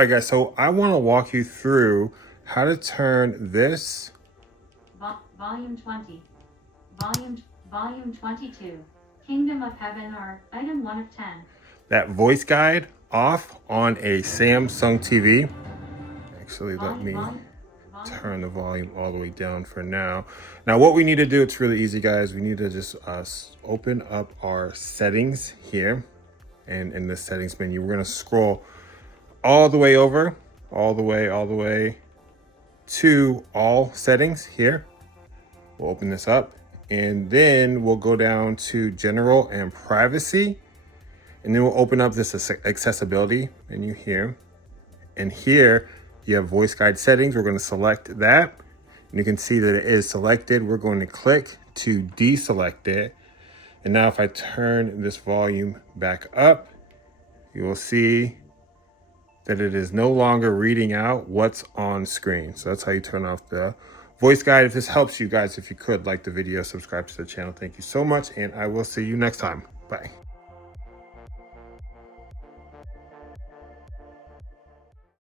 All right, guys, so I want to walk you through how to turn this Volume 20, Volume 22, Kingdom of Heaven, or Item 1 of 10. that voice guide off on a Samsung TV. Actually, let me turn the volume all the way down for now. Now, what we need to do, it's really easy, guys. We need to just open up our settings here. And in the settings menu, we're going to scroll all the way over, all the way to all settings here. We'll open this up and then we'll go down to general and privacy. And then we'll open up this accessibility menu here. And here you have voice guide settings. We're going to select that. And you can see that it is selected. We're going to click to deselect it. And now if I turn this volume back up, you will see that it is no longer reading out what's on screen. So that's how you turn off the voice guide. If this helps you guys, if you could, like the video, subscribe to the channel. Thank you so much. And I will see you next time. Bye.